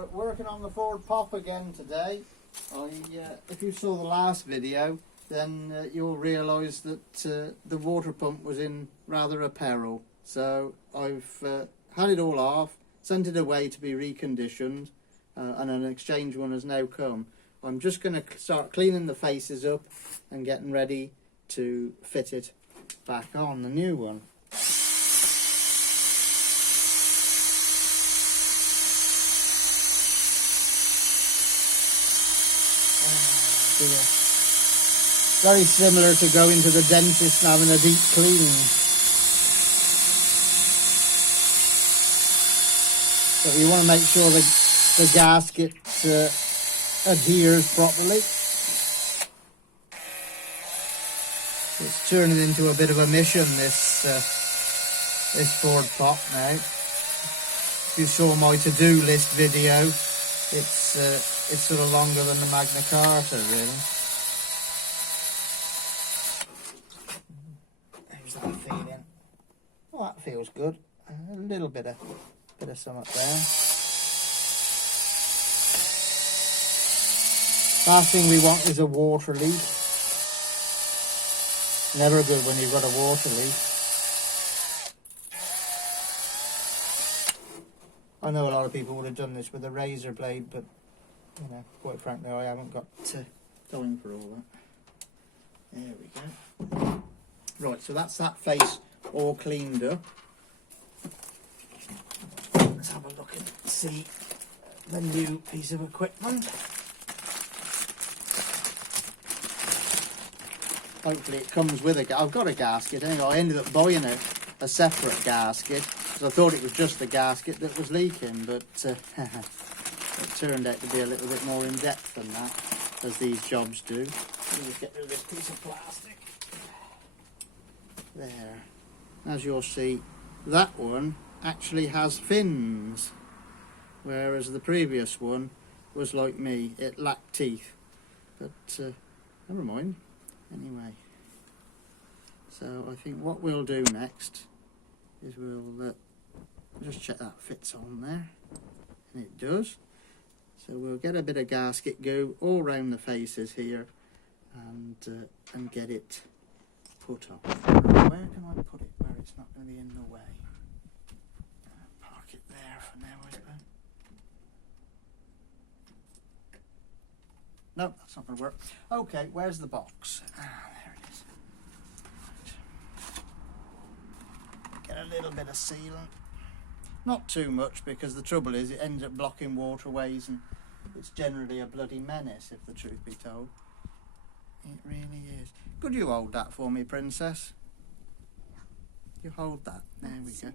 we're working on the Ford Pop again today. If you saw the last video, then you'll realise that the water pump was in rather a peril. So I've had it all off, sent it away to be reconditioned, and an exchange one has now come. I'm just going to start cleaning the faces up and getting ready to fit it back on, the new one. Very similar to going to the dentist and having a deep clean. But you want to make sure the gasket adheres properly. It's turning into a bit of a mission, this Ford Pop now. If you saw my to-do list video, it's sort of longer than the Magna Carta, really. How's that feeling? Oh, that feels good. A little bit of something there. Last thing we want is a water leak. Never good when you've got a water leak. I know a lot of people would have done this with a razor blade, but you know, quite frankly, I haven't got time for all that. There we go. Right, so that's that face all cleaned up. Let's have a look and see the new piece of equipment. Hopefully it comes with a... I've got a gasket anyway. I ended up buying a separate gasket because I thought it was just the gasket that was leaking, but it turned out to be a little bit more in depth than that, as these jobs do. Let me just get rid of this piece of plastic. There. As you'll see, that one actually has fins, whereas the previous one was like me, it lacked teeth. But never mind. Anyway, so I think what we'll do next is we'll just check that fits on there, and it does. So we'll get a bit of gasket glue all round the faces here, and get it put on. Where can I put it where it's not going to be in the way? Park it there for now, I suppose. No, that's not going to work. Okay, where's the box? There it is. Right. Get a little bit of sealant. Not too much, because the trouble is it ends up blocking waterways, and it's generally a bloody menace, if the truth be told. It really is. Could you hold that for me, Princess? You hold that. There we go.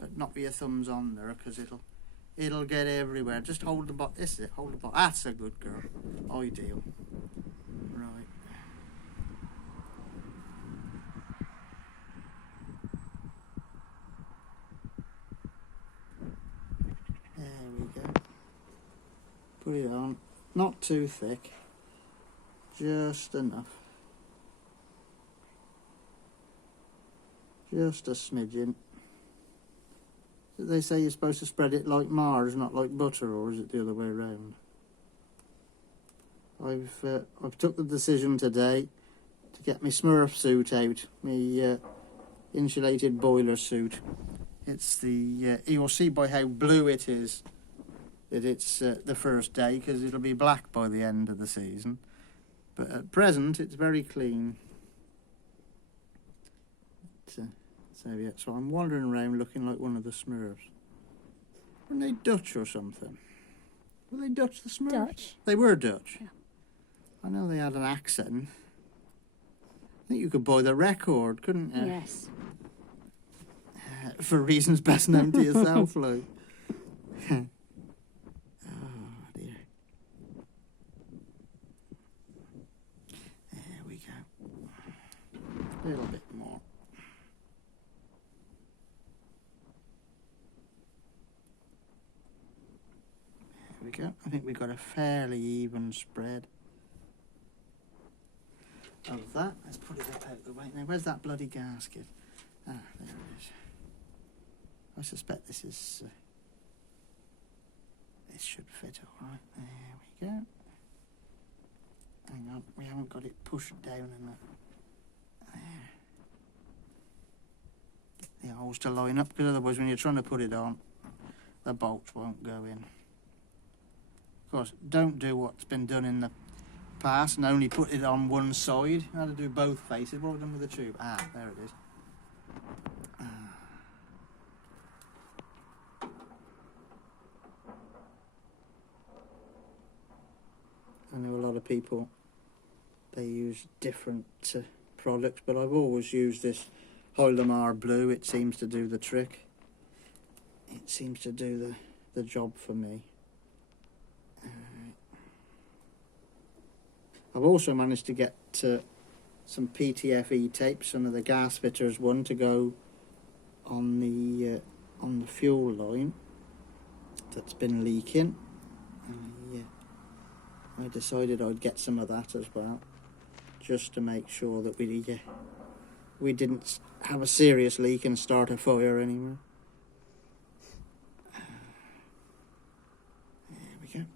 But not with your thumbs on there, because it'll get everywhere. Just hold the bot. This is it. Hold the bot. That's a good girl. Ideal. Right. There we go. Put it on. Not too thick. Just enough. Just a smidgen. They say you're supposed to spread it like Mars, not like butter, or is it the other way around? I've took the decision today to get my Smurf suit out, my insulated boiler suit. It's the you'll see by how blue it is that it's the first day, because it'll be black by the end of the season. But at present, it's very clean. So yeah, so I'm wandering around looking like one of the Smurfs. Weren't they Dutch or something? Were they Dutch, the Smurfs? Dutch. They were Dutch. Yeah. I know they had an accent. I think you could buy the record, couldn't you? Yes. For reasons best known to yourself, Lou. Oh dear. There we go. A little bit more. There we go. I think we've got a fairly even spread of that. Let's put it up out the way. Now, where's that bloody gasket? Ah, there it is. I suspect this is this should fit all right. There we go. Hang on, we haven't got it pushed down enough. There. Get the holes to line up, because otherwise when you're trying to put it on, the bolts won't go in. Of course, don't do what's been done in the past and only put it on one side. How to do both faces. What have we done with the tube? Ah, there it is. I know a lot of people, they use different products, but I've always used this Hylamar Blue. It seems to do the trick. It seems to do the job for me. I've also managed to get some PTFE tape, some of the gas fitters one, to go on the fuel line that's been leaking. I decided I'd get some of that as well, just to make sure that we didn't have a serious leak and start a fire anymore. There we go.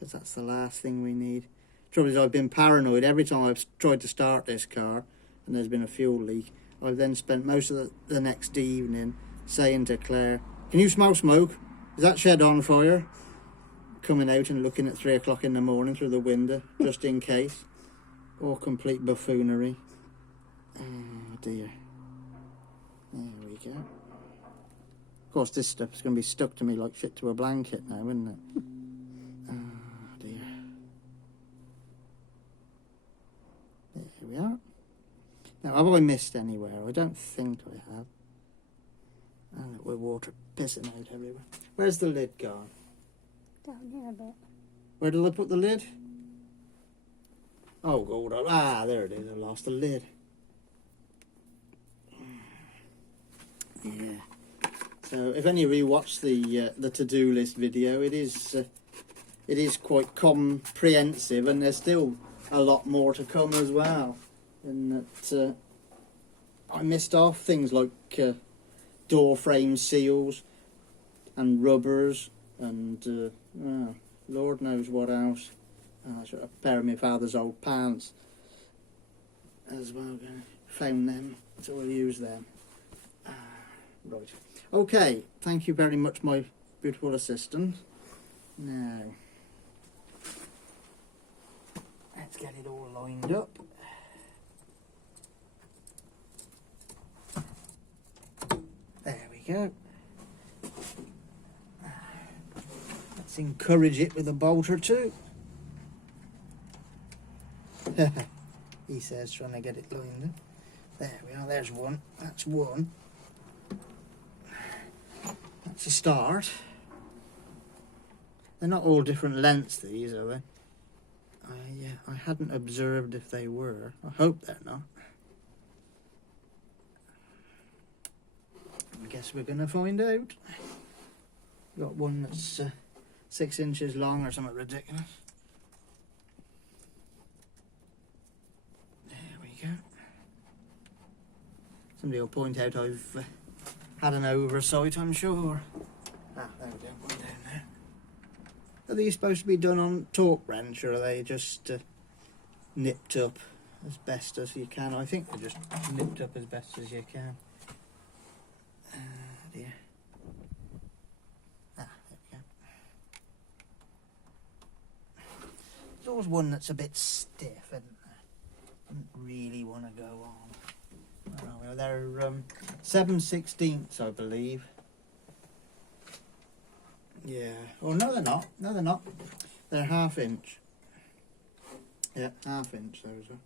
Because that's the last thing we need. Trouble is, I've been paranoid every time I've tried to start this car and there's been a fuel leak. I've then spent most of the next evening saying to Claire, "Can you smell smoke? Is that shed on fire?" Coming out and looking at 3 o'clock in the morning through the window, just in case. All complete buffoonery. Oh dear. There we go. Of course, this stuff's going to be stuck to me like shit to a blanket now, isn't it? Oh dear. There we are. Now, have I missed anywhere? I don't think I have. And we're water pissing out everywhere. Where's the lid gone? Down here a bit. Where did I put the lid? Oh, God. Ah, there it is. I lost the lid. Yeah. So, if any of you watch the to-do list video, it is quite comprehensive, and there's still a lot more to come as well. And that I missed off things like door frame seals and rubbers and Lord knows what else. I should have a pair of my father's old pants as well. Found them, so we'll use them. Right. Okay, thank you very much, my beautiful assistant. Now, let's get it all lined up. There we go. Let's encourage it with a bolt or two. He says, trying to get it lined up. There we are, there's one. That's one. That's a start. They're not all different lengths, these, are they? I hadn't observed if they were. I hope they're not. I guess we're going to find out. Got one that's 6 inches long or something ridiculous. There we go. Somebody will point out I've had an oversight, I'm sure. Ah, there we go, one down there. Are these supposed to be done on torque wrench, or are they just nipped up as best as you can? I think they're just nipped up as best as you can. Dear. Ah, there we go. There's always one that's a bit stiff, isn't there? Doesn't really want to go on. Oh, they're 7/16, I believe. Yeah. Oh, no, they're not. No, they're not. They're 1/2 inch. Yeah, 1/2 inch, those are.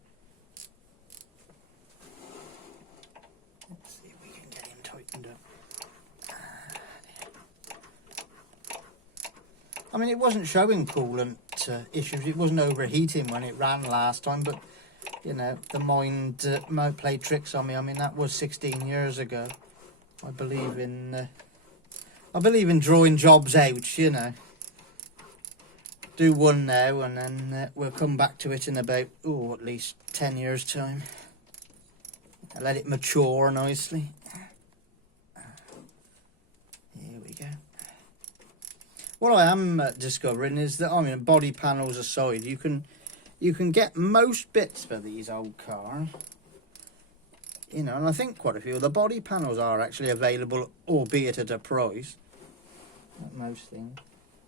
Let's see if we can get him tightened up. I mean, it wasn't showing coolant issues. It wasn't overheating when it ran last time, but, you know, the mind might play tricks on me. I mean, that was 16 years ago. I believe in drawing jobs out, you know. Do one now, and then we'll come back to it in about, at least 10 years' time. Let it mature nicely. What I am discovering is that, I mean, body panels aside, you can get most bits for these old cars. You know, and I think quite a few of the body panels are actually available, albeit at a price. Not most things.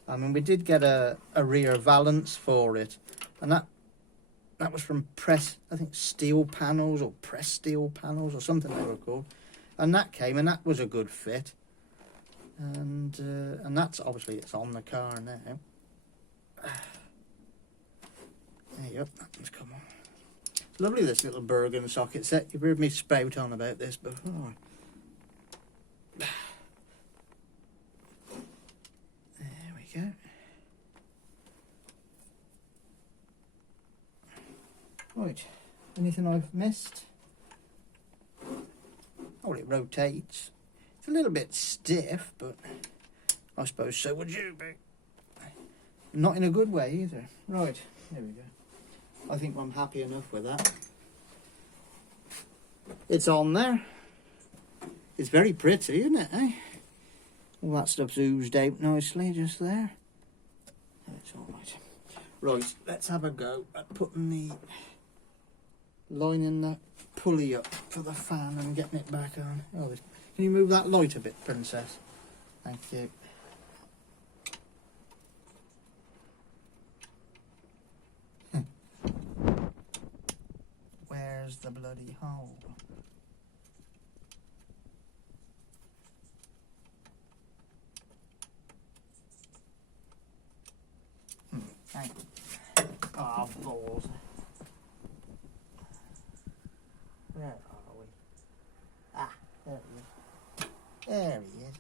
I mean, we did get a rear valance for it, and that was from I think Steel Panels or Press Steel Panels or something they were called, and that came, and that was a good fit. And that's obviously it's on the car now. There you go, that one's come on. Lovely, this little Bergen socket set. You've heard me spout on about this before. There we go. Right, anything I've missed? Oh, it rotates. It's a little bit stiff, but I suppose so would you be. Not in a good way either. Right, there we go. I think I'm happy enough with that. It's on there. It's very pretty, isn't it, eh? All that stuff's oozed out nicely just there. It's all right. Right, let's have a go at putting the lining the pulley up for the fan and getting it back on. Oh, can you move that light a bit, Princess? Thank you. Where's the bloody hole? Hang on. Oh, balls. Where are we? Ah, there he is. There he is.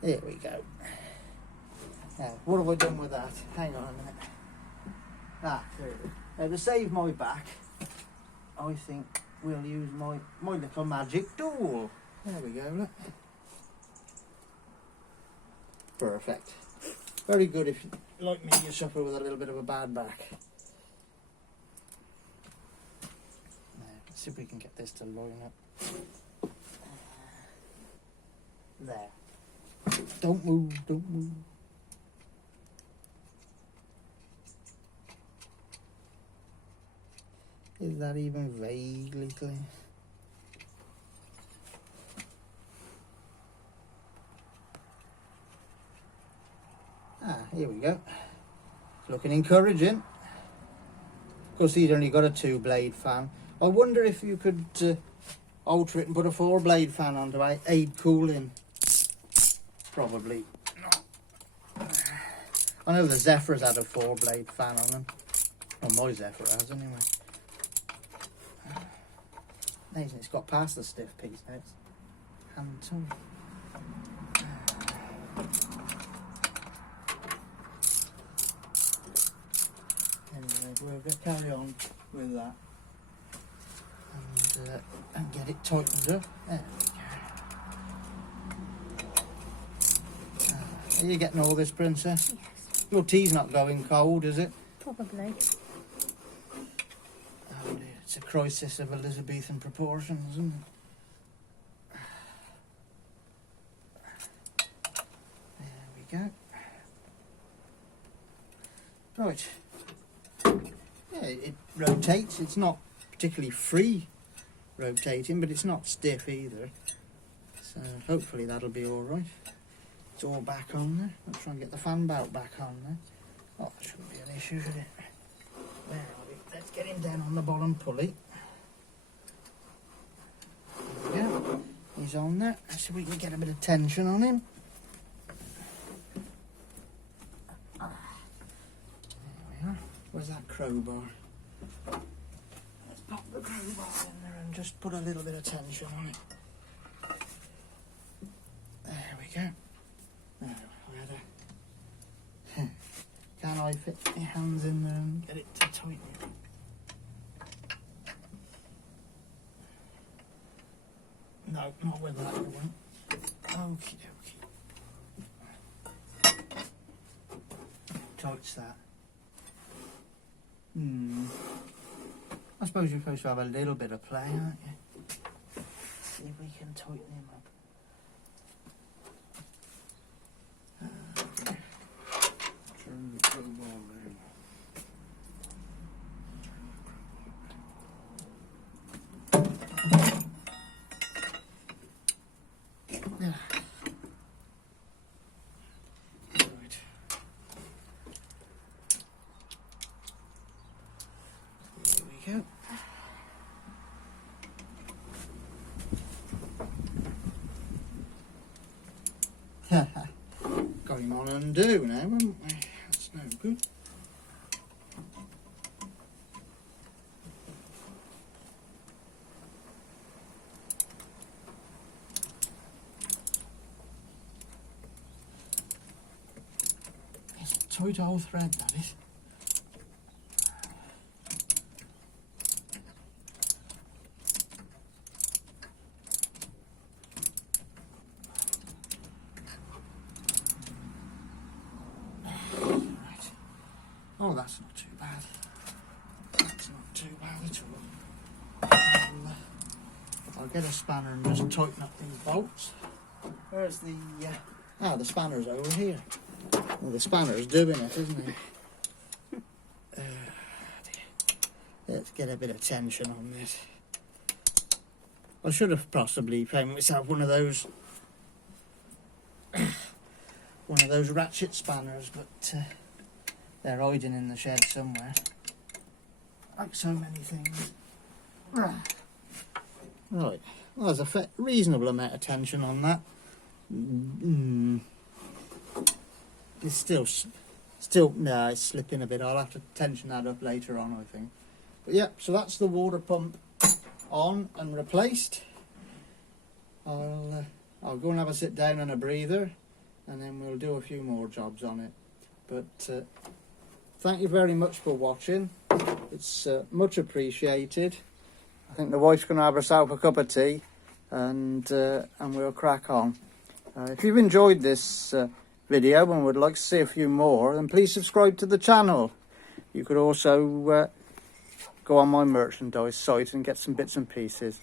There we go. Now, what have I done with that? Hang on a minute. Ah, there it is. Now, to save my back, I think we'll use my little magic tool. There we go, look. Perfect. Very good if, like me, you suffer with a little bit of a bad back. Now, let's see if we can get this to line up. There. Don't move, don't move. Is that even vaguely clear? Ah, here we go. It's looking encouraging. Of course, he's only got a 2-blade fan. I wonder if you could alter it and put a 4-blade fan on to aid cooling. Probably not. I know the Zephyr's had a 4-blade fan on them. Well, my Zephyr has anyway. Amazing, it's got past the stiff piece now. It's hand tool. Anyway, we'll carry on with that and get it tightened up. There we go. Are you getting all this, Princess? Yes. Your tea's not going cold, is it? Probably. Oh dear, it's a crisis of Elizabethan proportions, isn't it? There we go. Right. Yeah, it rotates. It's not particularly free rotating, but it's not stiff either. So hopefully that'll be all right. It's all back on there. I'll try and get the fan belt back on there. Oh, that shouldn't be an issue, should it? There we go. Let's get him down on the bottom pulley. There we go. He's on there. Let's see if we can get a bit of tension on him. There we are. Where's that crowbar? Let's pop the crowbar in there and just put a little bit of tension on it. There we go. Now, can I fit my hands in there and get it to tighten? No, not with that one. Okie dokie. Tight's that. I suppose you're supposed to have a little bit of play, aren't you? See if we can tighten him up. Turn the crowbar down. Yeah. Right. Here we go. Got him on undo now, haven't we? That's no good. It's a tight old thread, that is. Right. Oh, that's not too bad. That's not too bad at all. I'll get a spanner and just tighten up these bolts. Where's the... the spanner's over here. Well, the spanner's doing it, isn't he? Let's get a bit of tension on this. I should have possibly found myself one of those ratchet spanners, but they're hiding in the shed somewhere, like so many things. Right, well, there's a reasonable amount of tension on that. It's still no, it's slipping a bit. I'll have to tension that up later on, I think. But yeah, so that's the water pump on and replaced. I'll go and have a sit down and a breather, and then we'll do a few more jobs on it. But thank you very much for watching. It's much appreciated. I think the wife's going to have herself a cup of tea, and we'll crack on. If you've enjoyed this video and would like to see a few more, then please subscribe to the channel. You could also go on my merchandise site and get some bits and pieces.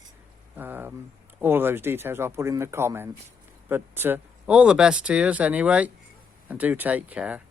All of those details I'll put in the comments. But all the best to you anyway, and do take care.